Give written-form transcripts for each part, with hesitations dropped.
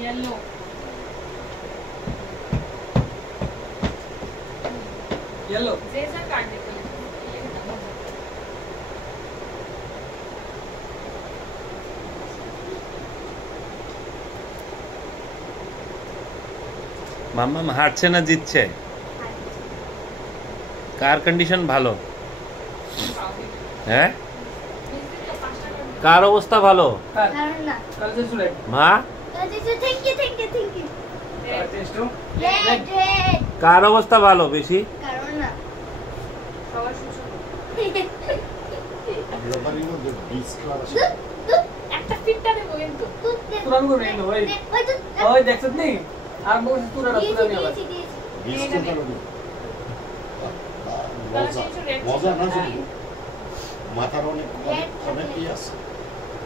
Yellow yellow जेसा card देखो মাম্মাম হারছে না জিতছে? কার কন্ডিশন ভালো? হ্যাঁ, কার অবস্থা ভালো? মা, কার অবস্থা ভালো বেশি? একটা ফিটটা দেবো কিন্তু পুরান করে নিও ওই ওই দেখছস নি আর বলছিস পুরাটা পুরানি আবার মজা না জানি মাথার অনেক অনেক কি আছে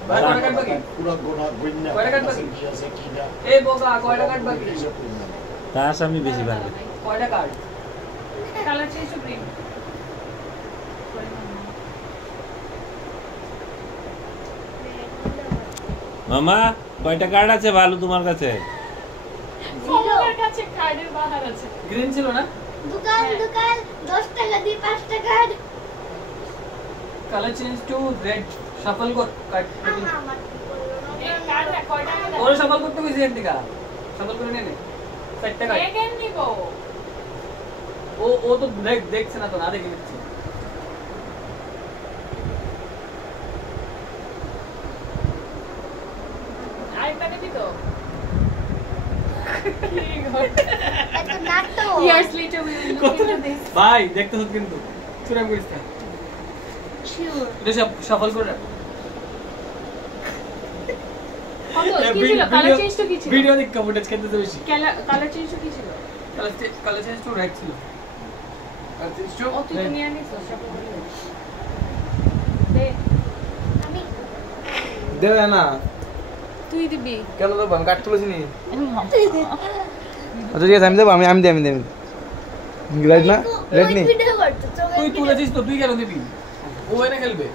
কয়টা কাট বাকি পুরো গোনা গন্যা কয়টা কাট বাকি কি আছে কি না এই বোকা কয়টা কাট বাকি তাস আমি বেশি পারবে। কয়টা কাট কালার চেঞ্জ টু গ্রিন মামা কয়টা কার্ড আছে ভালো তোমার কাছে? আমার কাছে কার্ডের বাহার আছে গ্রিন ছিল না দোকান 10 টাকা দিয়ে 5 টাকা colour change to red shuffle কর কাট আমার এই কার্ড কয়টা ওরে শাফল করতে কইছি এর দিকা শাফল করে নে 4 টাকা কেন নিব ও তো দেখছে না তো না দেখে নিচ্ছে আরেকটা দিবি তো এত নাটক years later we will look into this ভাই দেখতেছ কিন্তু চুরাম করিস না শিওর এটা শাফল করে রাখ কত কি ছিল কালার চেঞ্জ তো কি ছিল ভিডিও দেখ ফুটেজ খেতে তো বেশি কালার চেঞ্জ তো কি ছিল কালার চেঞ্জ টু রেড ছিল কালার চেঞ্জ টু ও তুই নিয়ে আনিস সব দে আমি দেবে না তুই দিবি কেন দেবো আমি কাট তুলেছি নি আচ্ছা ঠিক আছে আমি দেবো আমি দেব রাইট না রেড নি ভিডিও করতে তুই তুলেছিস তো তুই কেন দিবি ও এনে খেলবে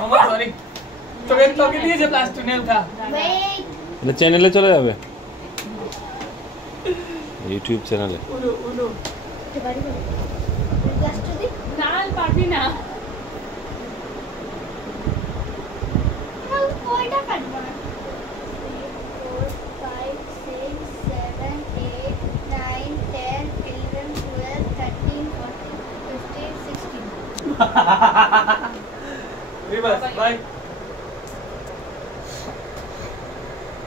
মামা সরি তোকে দিয়ে যে প্লাস্টিক নে উঠা ওয়েট এটা চ্যানেলে চলে যাবে, ইউটিউব চ্যানেলে। উনো তে বাড়ি বল লাস্ট দি না পারবি না হাউ কয়টা কাটবো না 4 5 6 7 8 9 10 11 12 13 14 15 16 রিভার্স বাই